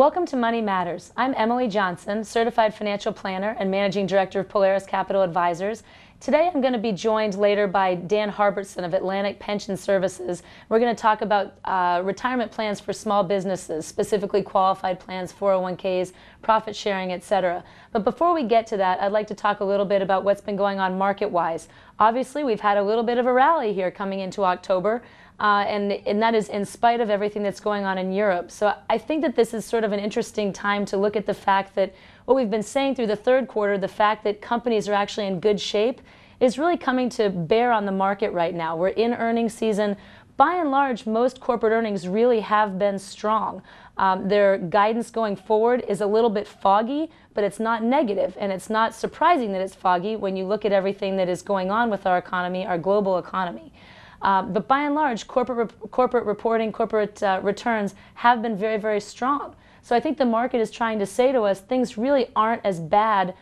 Welcome to Money Matters. I'm Emily Johnson, Certified Financial Planner and Managing Director of Polaris Capital Advisors. Today I'm going to be joined later by Dan Harbertson of Atlantic Pension Services. We're going to talk about retirement plans for small businesses, specifically qualified plans, 401ks, profit sharing, etc. But before we get to that, I'd like to talk a little bit about what's been going on market-wise. Obviously, we've had a little bit of a rally here coming into October. And that is in spite of everything that's going on in Europe. So I think that this is sort of an interesting time to look at the fact that what we've been saying through the third quarter, the fact that companies are actually in good shape, is really coming to bear on the market right now. We're in earnings season. By and large, most corporate earnings really have been strong. Their guidance going forward is a little bit foggy, but it's not negative, and it's not surprising that it's foggy when you look at everything that is going on with our economy, our global economy. But by and large, corporate reporting, corporate returns have been very, very strong. So I think the market is trying to say to us things really aren't as bad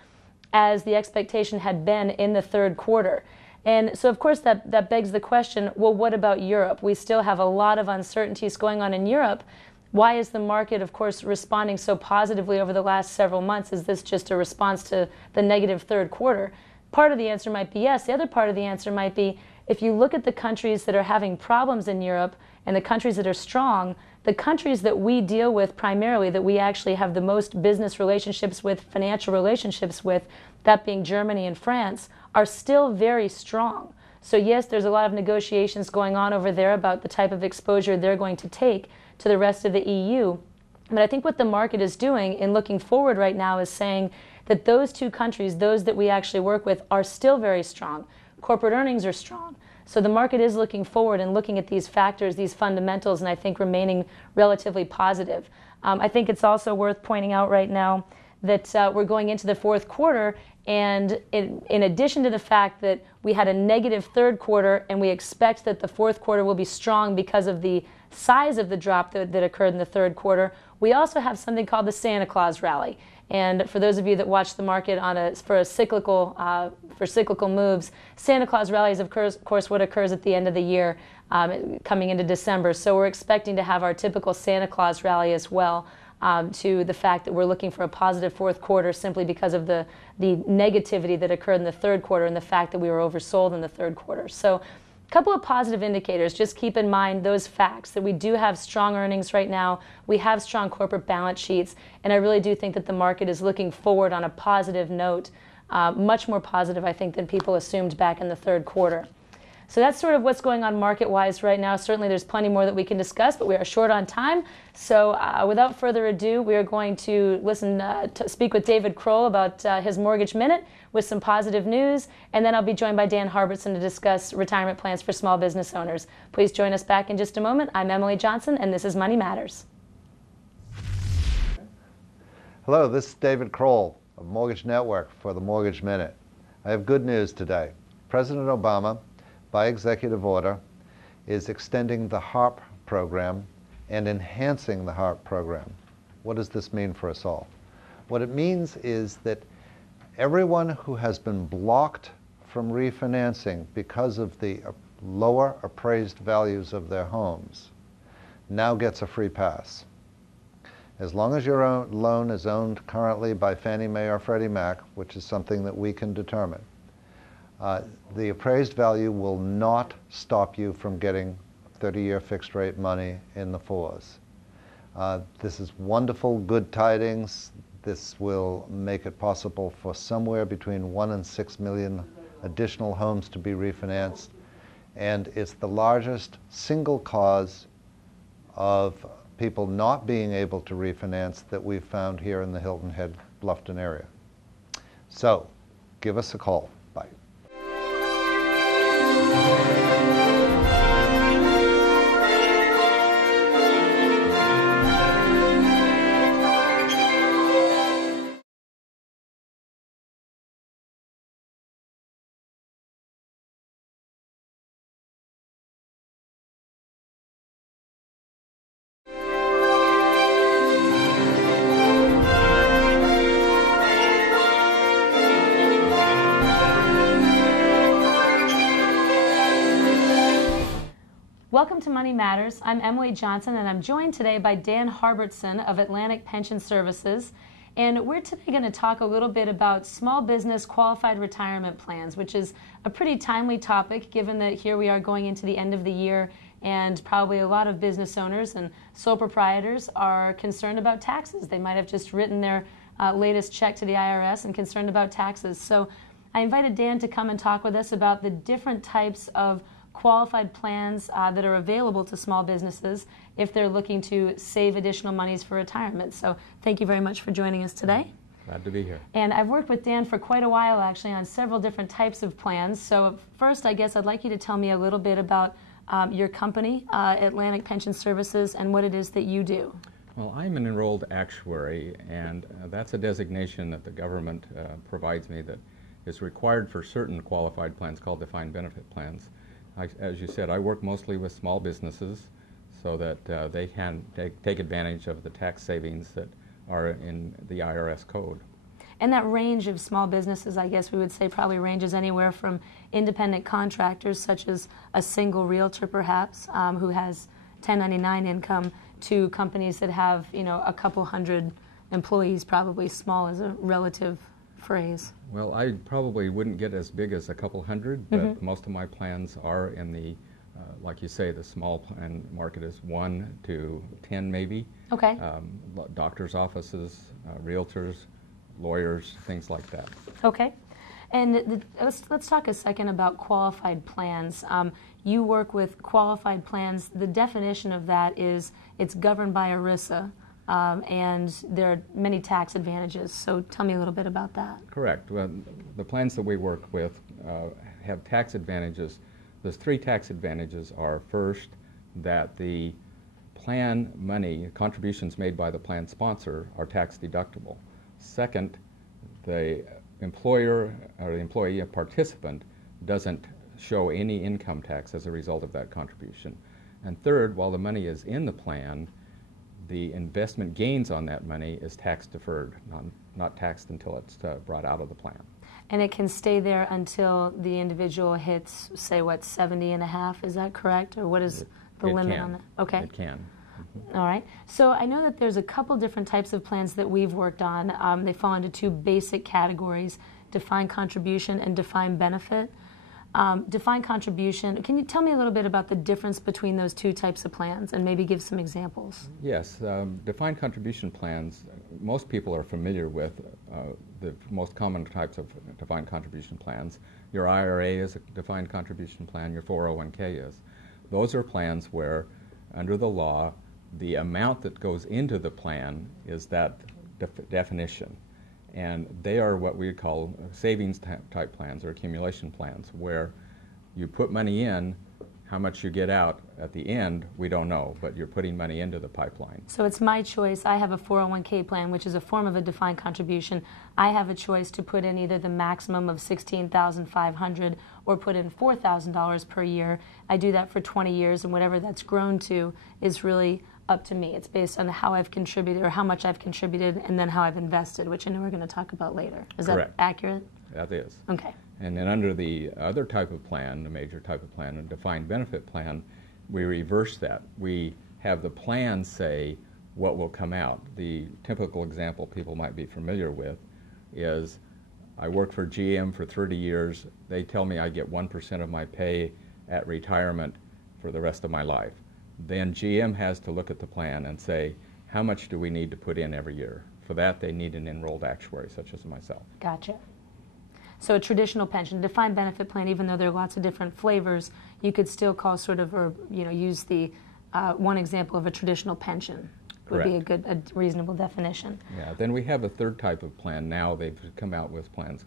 as the expectation had been in the third quarter. And so, of course, that begs the question, well, what about Europe? We still have a lot of uncertainties going on in Europe. Why is the market, of course, responding so positively over the last several months? Is this just a response to the negative third quarter? Part of the answer might be yes. The other part of the answer might be, if you look at the countries that are having problems in Europe and the countries that are strong, the countries that we deal with primarily, that we actually have the most business relationships with, financial relationships with, that being Germany and France, are still very strong. So yes, there's a lot of negotiations going on over there about the type of exposure they're going to take to the rest of the EU. But I think what the market is doing in looking forward right now is saying that those two countries, those that we actually work with, are still very strong. Corporate earnings are strong. So the market is looking forward and looking at these factors, these fundamentals, and I think remaining relatively positive. I think it's also worth pointing out right now that we're going into the fourth quarter, and in addition to the fact that we had a negative third quarter and we expect that the fourth quarter will be strong because of the size of the drop that occurred in the third quarter, we also have something called the Santa Claus rally. And for those of you that watch the market for cyclical moves, Santa Claus rally is, of course, what occurs at the end of the year, coming into December. So we're expecting to have our typical Santa Claus rally as well, to the fact that we're looking for a positive fourth quarter simply because of the negativity that occurred in the third quarter and the fact that we were oversold in the third quarter. So a couple of positive indicators. Just keep in mind those facts, that we do have strong earnings right now, we have strong corporate balance sheets, and I really do think that the market is looking forward on a positive note, much more positive, I think, than people assumed back in the third quarter. So that's sort of what's going on market-wise right now. Certainly there's plenty more that we can discuss, but we are short on time. So without further ado, we are going to speak with David Kroll about his Mortgage Minute with some positive news, and then I'll be joined by Dan Harbertson to discuss retirement plans for small business owners. Please join us back in just a moment. I'm Emily Johnson, and this is Money Matters. Hello, this is David Kroll of Mortgage Network for the Mortgage Minute. I have good news today. President Obama, by executive order, is extending the HARP program and enhancing the HARP program. What does this mean for us all? What it means is that everyone who has been blocked from refinancing because of the lower appraised values of their homes now gets a free pass. As long as your loan is owned currently by Fannie Mae or Freddie Mac, which is something that we can determine, the appraised value will not stop you from getting 30-year fixed rate money in the fours. This is wonderful, good tidings. This will make it possible for somewhere between 1 and 6 million additional homes to be refinanced. And it's the largest single cause of people not being able to refinance that we've found here in the Hilton Head, Bluffton area. So give us a call. Bye. Welcome to Money Matters. I'm Emily Johnson, and I'm joined today by Dan Harbertson of Atlantic Pension Services. And we're today going to talk a little bit about small business qualified retirement plans, which is a pretty timely topic given that here we are going into the end of the year, and probably a lot of business owners and sole proprietors are concerned about taxes. They might have just written their latest check to the IRS and concerned about taxes. So I invited Dan to come and talk with us about the different types of qualified plans that are available to small businesses if they're looking to save additional monies for retirement. So thank you very much for joining us today. Glad to be here. And I've worked with Dan for quite a while actually on several different types of plans. So first, I guess I'd like you to tell me a little bit about your company, Atlantic Pension Services, and what it is that you do. Well, I'm an enrolled actuary, and that's a designation that the government provides me that is required for certain qualified plans called defined benefit plans. As you said, I work mostly with small businesses so that they can take advantage of the tax savings that are in the IRS code. And that range of small businesses, I guess we would say, probably ranges anywhere from independent contractors, such as a single realtor perhaps, who has 1099 income, to companies that have, you know, a couple hundred employees, probably small as a relative phrase. Well, I probably wouldn't get as big as a couple hundred, but most of my plans are in the, like you say, the small plan market is 1 to 10 maybe. Okay. Doctors' offices, realtors, lawyers, things like that. Okay. And let's talk a second about qualified plans. You work with qualified plans. The definition of that is it's governed by ERISA, and there are many tax advantages. So tell me a little bit about that. Correct. Well, the plans that we work with have tax advantages. Those 3 tax advantages are, first, that the plan money, contributions made by the plan sponsor, are tax deductible. Second, the employer or the employee, a participant, doesn't show any income tax as a result of that contribution. And third, while the money is in the plan, the investment gains on that money is tax deferred, not taxed until it's brought out of the plan. And it can stay there until the individual hits, say, what, 70 and a half? Is that correct? Or what is the limit on that? Okay. It can. All right. So I know that there's a couple different types of plans that we've worked on. They fall into 2 basic categories: defined contribution and defined benefit. Defined contribution, can you tell me a little bit about the difference between those 2 types of plans and maybe give some examples? Yes. Defined contribution plans, most people are familiar with the most common types of defined contribution plans. Your IRA is a defined contribution plan, your 401k is. Those are plans where, under the law, the amount that goes into the plan is that definition. And they are what we call savings type plans or accumulation plans, where you put money in, how much you get out at the end, we don't know, but you're putting money into the pipeline. So it's my choice. I have a 401k plan, which is a form of a defined contribution. I have a choice to put in either the maximum of $16,500 or put in $4,000 per year. I do that for 20 years, and whatever that's grown to is really up to me. It's based on how I've contributed or how much I've contributed and then how I've invested, which I know we're going to talk about later. Is Correct. that accurate? That is. Okay. And then under the other type of plan, the major type of plan, a defined benefit plan, we reverse that. We have the plan say what will come out. The typical example people might be familiar with is, I work for GM for 30 years. They tell me I get 1% of my pay at retirement for the rest of my life. Then GM has to look at the plan and say, how much do we need to put in every year? For that, they need an enrolled actuary, such as myself. Gotcha. So a traditional pension, defined benefit plan, even though there are lots of different flavors, you could still call sort of, or use the one example of a traditional pension. Would Correct. be a reasonable definition. Yeah. Then we have a third type of plan. Now they've come out with plans.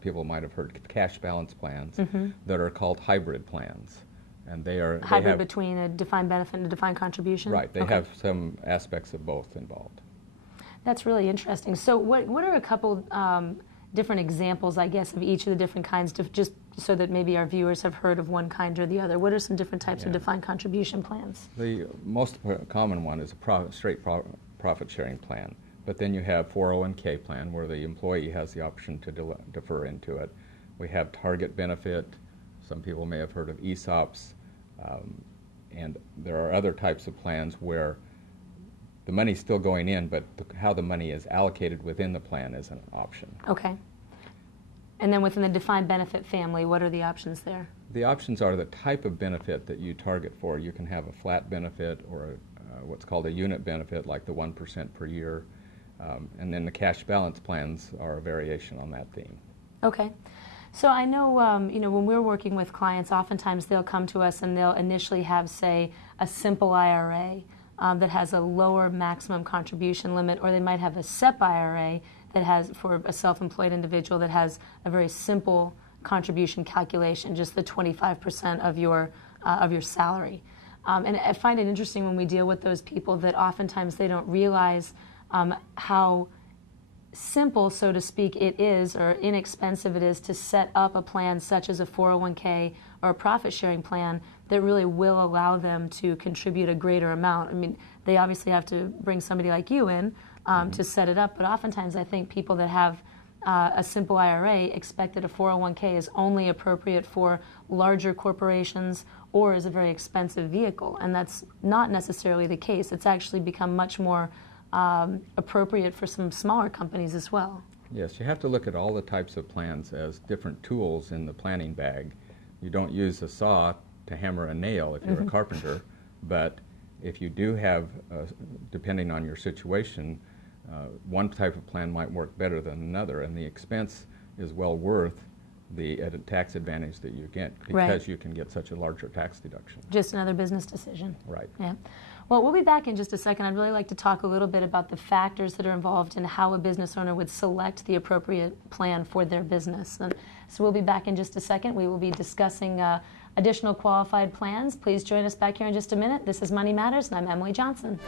People might have heard cash balance plans that are called hybrid plans. And they are hybrid between a defined benefit and a defined contribution? Right. They have some aspects of both involved. That's really interesting. So what are a couple different examples, I guess, of each of the different kinds, just so that maybe our viewers have heard of one kind or the other? What are some different types of defined contribution plans? The most common one is a straight profit sharing plan. But then you have 401k plan where the employee has the option to defer into it. We have target benefit. Some people may have heard of ESOPs. there are other types of plans where the money's still going in, but how the money is allocated within the plan is an option. Okay. And then within the defined benefit family, what are the options there? The options are the type of benefit that you target for. You can have a flat benefit or what's called a unit benefit, like the 1% per year. And then the cash balance plans are a variation on that theme. Okay. So I know, you know, when we're working with clients, oftentimes they'll come to us and they'll initially have, say, a simple IRA that has a lower maximum contribution limit, or they might have a SEP IRA that has, for a self-employed individual, that has a very simple contribution calculation, just the 25% of your salary. And I find it interesting when we deal with those people that oftentimes they don't realize how simple, so to speak, it is, or inexpensive it is to set up a plan such as a 401k or a profit-sharing plan that really will allow them to contribute a greater amount. I mean, they obviously have to bring somebody like you in to set it up, but oftentimes I think people that have a simple IRA expect that a 401k is only appropriate for larger corporations or is a very expensive vehicle, and that's not necessarily the case. It's actually become much more appropriate for some smaller companies as well. Yes, you have to look at all the types of plans as different tools in the planning bag. You don't use a saw to hammer a nail if you're a carpenter, but if you do have, depending on your situation, one type of plan might work better than another, and the expense is well worth the tax advantage that you get because you can get such a larger tax deduction. Just another business decision. Right. Yeah. Well, we'll be back in just a second. I'd really like to talk a little bit about the factors that are involved in how a business owner would select the appropriate plan for their business. And so we'll be back in just a second. We will be discussing additional qualified plans. Please join us back here in just a minute. This is Money Matters, and I'm Emily Johnson.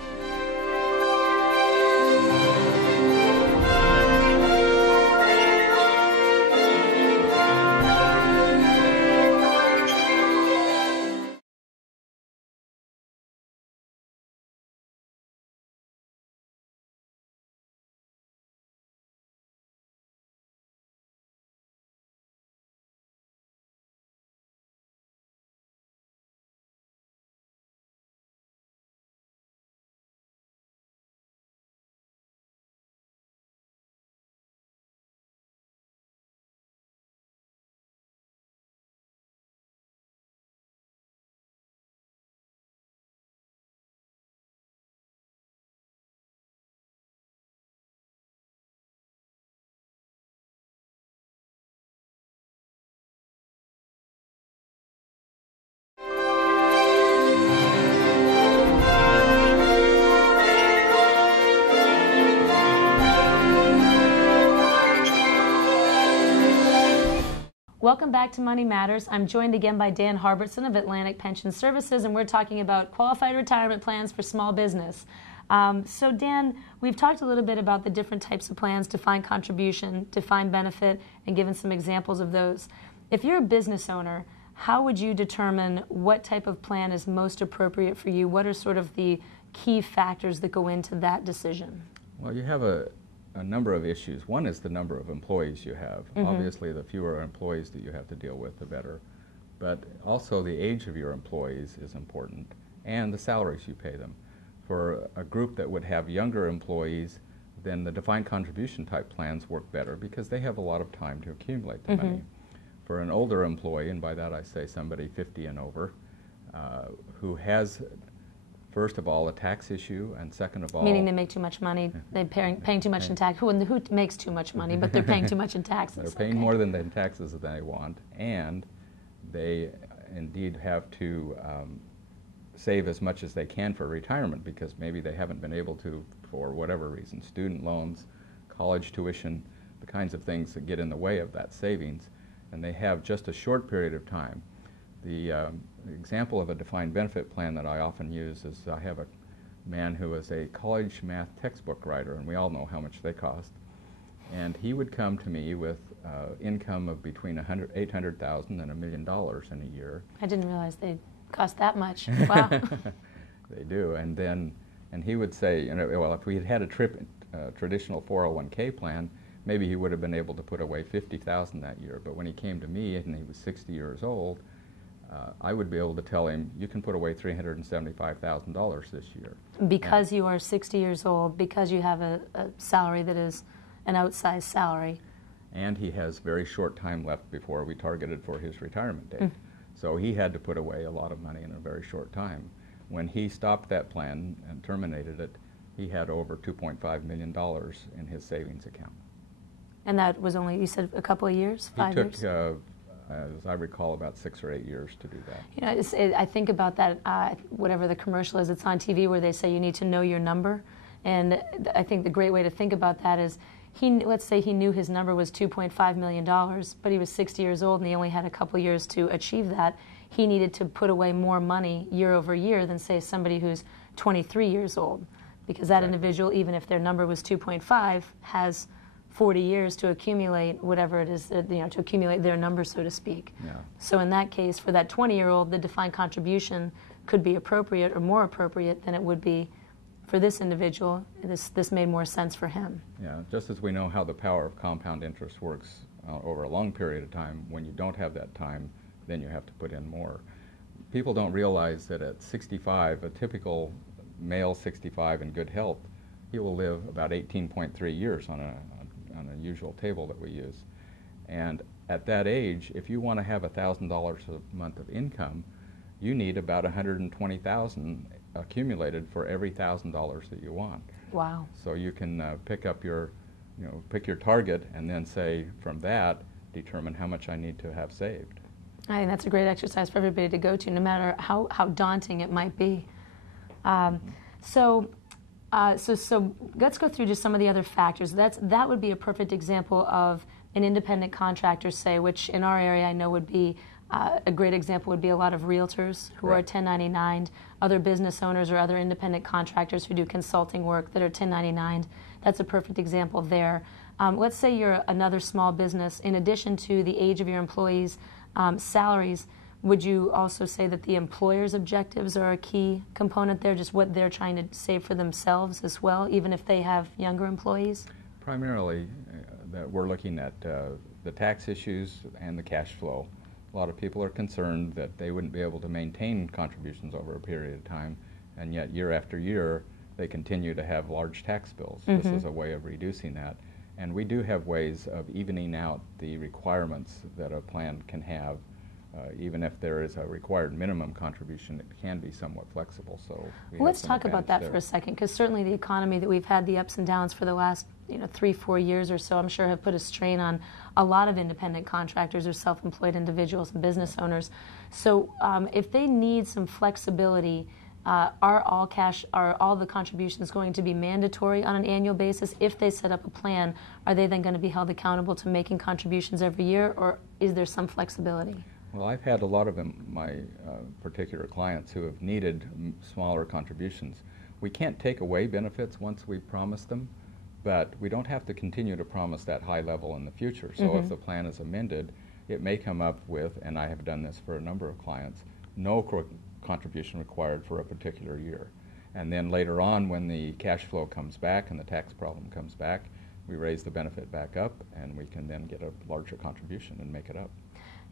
Welcome back to Money Matters. I'm joined again by Dan Harbertson of Atlantic Pension Services, and we're talking about qualified retirement plans for small business. So Dan, we've talked a little bit about the different types of plans, defined contribution, defined benefit, and given some examples of those. If you're a business owner, how would you determine what type of plan is most appropriate for you? What are sort of the key factors that go into that decision? Well, you have a number of issues. One is the number of employees you have. Obviously, the fewer employees that you have to deal with, the better. But also the age of your employees is important, and the salaries you pay them. For a group that would have younger employees, then the defined contribution type plans work better because they have a lot of time to accumulate the money. For an older employee, and by that I say somebody 50 and over, who has, first of all, a tax issue, and second of all... Meaning they make too much money, they're paying too much in tax. Who makes too much money, but they're paying too much in taxes. They're paying more than the taxes that they want, and they indeed have to save as much as they can for retirement because maybe they haven't been able to for whatever reason, student loans, college tuition, the kinds of things that get in the way of that savings, and they have just a short period of time. The example of a defined benefit plan that I often use is I have a man who is a college math textbook writer, and we all know how much they cost. And he would come to me with income of between $800,000 and $1 million in a year. I didn't realize they cost that much. Wow. They do. And he would say, you know, well, if we had had a traditional 401k plan, maybe he would have been able to put away $50,000 that year. But when he came to me and he was 60 years old, I would be able to tell him, you can put away $375,000 this year. Because you are 60 years old, because you have a salary that is an outsized salary. And he has very short time left before we targeted for his retirement date. So he had to put away a lot of money in a very short time. When he stopped that plan and terminated it, he had over $2.5 million in his savings account. And that was only, you said, a couple of years, 5 years? He took, as I recall, about 6 or 8 years to do that. You know, I think about that, whatever the commercial is, it's on TV where they say you need to know your number. And I think the great way to think about that is, let's say he knew his number was $2.5 million, but he was 60 years old and he only had a couple years to achieve that. He needed to put away more money year over year than, say, somebody who's 23 years old. Because that individual, even if their number was 2.5, has 40 years to accumulate whatever it is, to accumulate their number, so to speak. Yeah. So in that case, for that 20-year-old, the defined contribution could be appropriate or more appropriate than it would be for this individual. This made more sense for him. Yeah, just as we know how the power of compound interest works over a long period of time, when you don't have that time, then you have to put in more. People don't realize that at 65, a typical male 65 in good health, he will live about 18.3 years on a usual table that we use. And at that age, if you want to have $1,000 a month of income, you need about $120,000 accumulated for every $1,000 that you want. Wow. So you can pick your target and then say, from that, determine how much I need to have saved. I think that's a great exercise for everybody to go to, no matter how daunting it might be. So let's go through just some of the other factors. That would be a perfect example of an independent contractor, say, which in our area I know would be a great example would be a lot of realtors who are 1099'd, other business owners or other independent contractors who do consulting work that are 1099'd. That's a perfect example there. Let's say you're another small business. In addition to the age of your employees' salaries, would you also say that the employer's objectives are a key component there, just what they're trying to save for themselves as well, even if they have younger employees? Primarily, that we're looking at the tax issues and the cash flow. A lot of people are concerned that they wouldn't be able to maintain contributions over a period of time, and yet year after year they continue to have large tax bills. This is a way of reducing that. And we do have ways of evening out the requirements that a plan can have. Even if there is a required minimum contribution, it can be somewhat flexible. So let's talk about that for a second, because certainly the economy that we've had, the ups and downs for the last 3-4 years or so, I'm sure have put a strain on a lot of independent contractors or self-employed individuals and business owners. So if they need some flexibility, are all the contributions going to be mandatory on an annual basis? If they set up a plan, are they then going to be held accountable to making contributions every year, or is there some flexibility? Well, I've had a lot of my particular clients who have needed smaller contributions. We can't take away benefits once we promise them, but we don't have to continue to promise that high level in the future. So if the plan is amended, it may come up with, and I have done this for a number of clients, no contribution required for a particular year. And then later on, when the cash flow comes back and the tax problem comes back, we raise the benefit back up, and we can then get a larger contribution and make it up.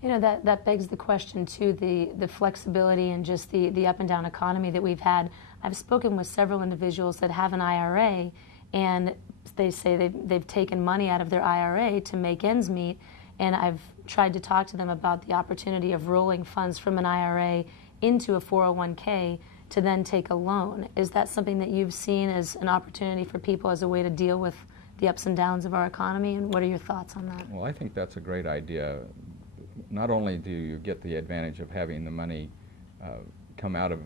That begs the question, too, the flexibility and just the up and down economy that we've had. I've spoken with several individuals that have an IRA, and they say they've taken money out of their IRA to make ends meet, and I've tried to talk to them about the opportunity of rolling funds from an IRA into a 401k to then take a loan. Is that something that you've seen as an opportunity for people as a way to deal with the ups and downs of our economy, and what are your thoughts on that? Well, I think that's a great idea. Not only do you get the advantage of having the money come out of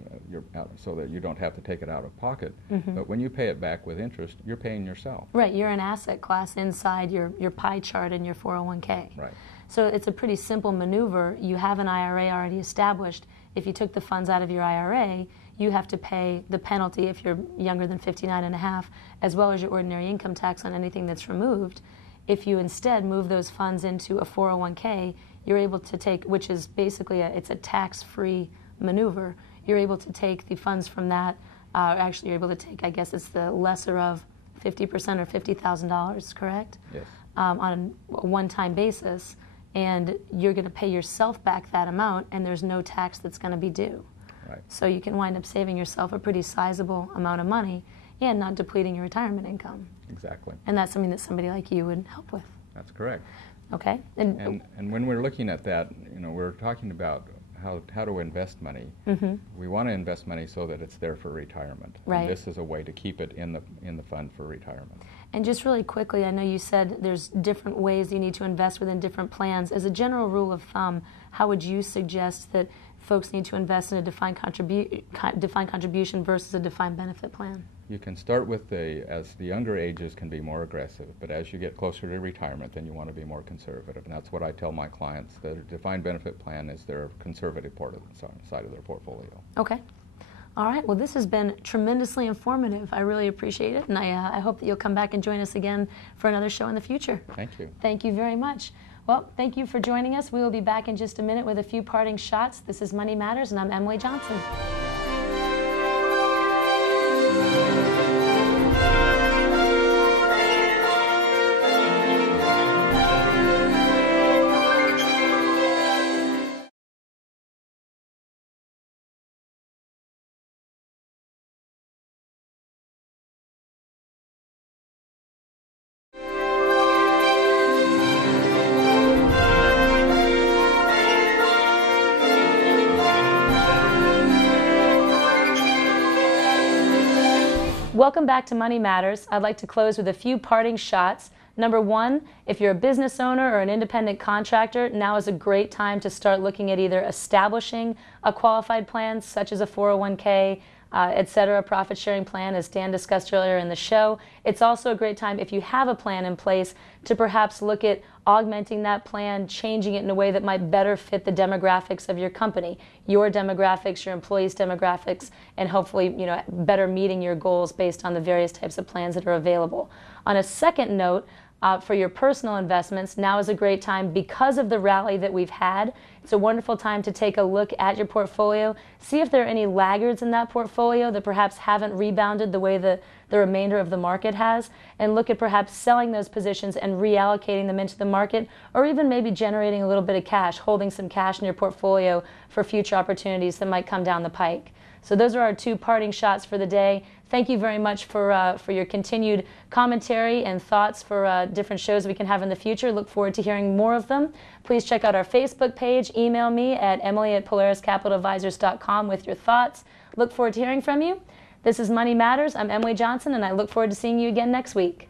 so that you don't have to take it out of pocket, but when you pay it back with interest, you're paying yourself. Right, you're an asset class inside your pie chart in your 401k. Right. So it's a pretty simple maneuver. You have an IRA already established. If you took the funds out of your IRA, you have to pay the penalty if you're younger than 59 and a half, as well as your ordinary income tax on anything that's removed. If you instead move those funds into a 401k, you're able to take, which is basically it's a tax-free maneuver. You're able to take the funds from that. Actually, you're able to take, I guess it's the lesser of 50% or $50,000, correct? Yes. On a one-time basis, and you're going to pay yourself back that amount, and there's no tax that's going to be due. Right. So you can wind up saving yourself a pretty sizable amount of money and not depleting your retirement income. Exactly. And that's something that somebody like you would help with. That's correct. Okay. And when we're looking at that, we're talking about how to invest money. We want to invest money so that it's there for retirement. Right. And this is a way to keep it in the fund for retirement. And just really quickly, I know you said there's different ways you need to invest within different plans. As a general rule of thumb, how would you suggest that folks need to invest in a defined contribution versus a defined benefit plan? You can start with as the younger ages can be more aggressive, but as you get closer to retirement, then you want to be more conservative. And that's what I tell my clients. The defined benefit plan is their conservative side of their portfolio. Okay. All right. Well, this has been tremendously informative. I really appreciate it, and I hope that you'll come back and join us again for another show in the future. Thank you. Thank you very much. Well, thank you for joining us. We will be back in just a minute with a few parting shots. This is Money Matters, and I'm Emily Johnson. Welcome back to Money Matters. I'd like to close with a few parting shots. Number one, if you're a business owner or an independent contractor, now is a great time to start looking at either establishing a qualified plan, such as a 401k, etc., profit sharing plan, as Dan discussed earlier in the show. It's also a great time, if you have a plan in place, to perhaps look at augmenting that plan, changing it in a way that might better fit the demographics of your company, your demographics, your employees' demographics, and hopefully, better meeting your goals based on the various types of plans that are available. On a second note, for your personal investments, now is a great time because of the rally that we've had. It's a wonderful time to take a look at your portfolio, see if there are any laggards in that portfolio that perhaps haven't rebounded the way the remainder of the market has, and look at perhaps selling those positions and reallocating them into the market, or even maybe generating a little bit of cash, holding some cash in your portfolio for future opportunities that might come down the pike. So those are our two parting shots for the day. Thank you very much for your continued commentary and thoughts for different shows we can have in the future. Look forward to hearing more of them. Please check out our Facebook page. Email me at emily@polariscapitaladvisors.com with your thoughts. Look forward to hearing from you. This is Money Matters. I'm Emily Johnson, and I look forward to seeing you again next week.